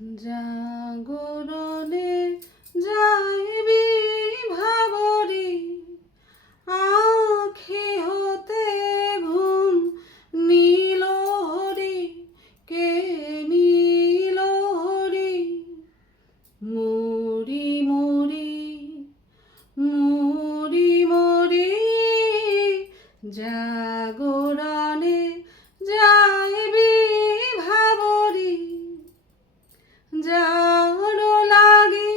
জাগরণে যাইবি ভাবরি আঁখি হতে ঘুম নীল হরি কে নীল হরি মরি মরি মরি মরি জাগরণে যাইবি ভাবরি যার লাগি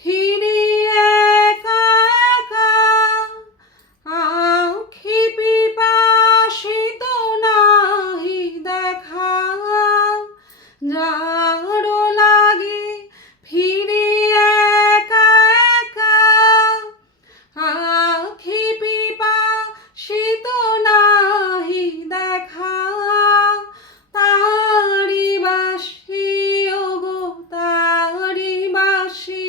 ফিরি একা একা আঁখি পিপাসিত নাহি দেখা যার লাগি ফিরি একা একা আঁখি পিপাসিত নাহি দেখা তারি বাসি ওগো তারি বাসি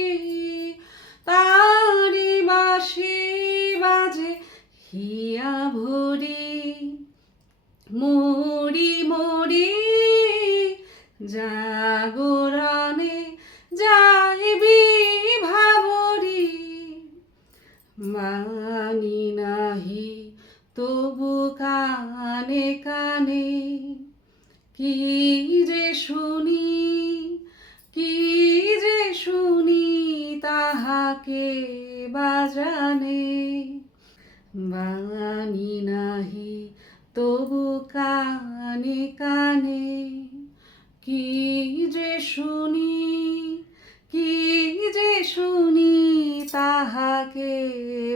বাজে হিয়া ভরি মরি মরি জাগরণে যাইবি ভাবরি মানি নাহি তবু কানে কানে কি যে শুনি তাহাকে বাজানে বানি নাহি তবু কানে কানে কি যে শুনি তাহাকে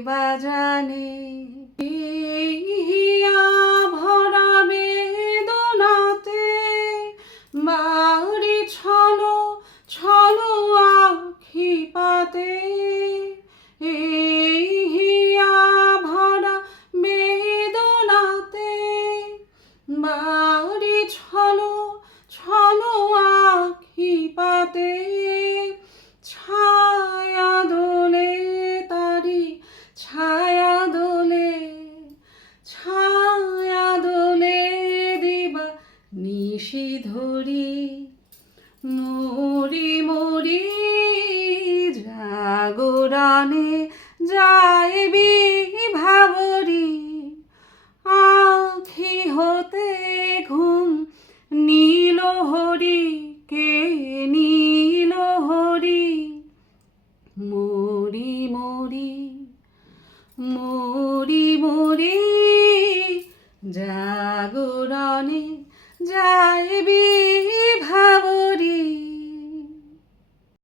বাজানে হিয়া ভরা বেদনাতে বাড়ি ছলো আঁখি পাতে হিয়া ভরা বেদনাতে বাড়ি ছলো আঁখি পাতে ছায়া দোলে তারি ছায়া দোলে দিবা নিশি ধরি মরি মরি জাগরণে যাইবি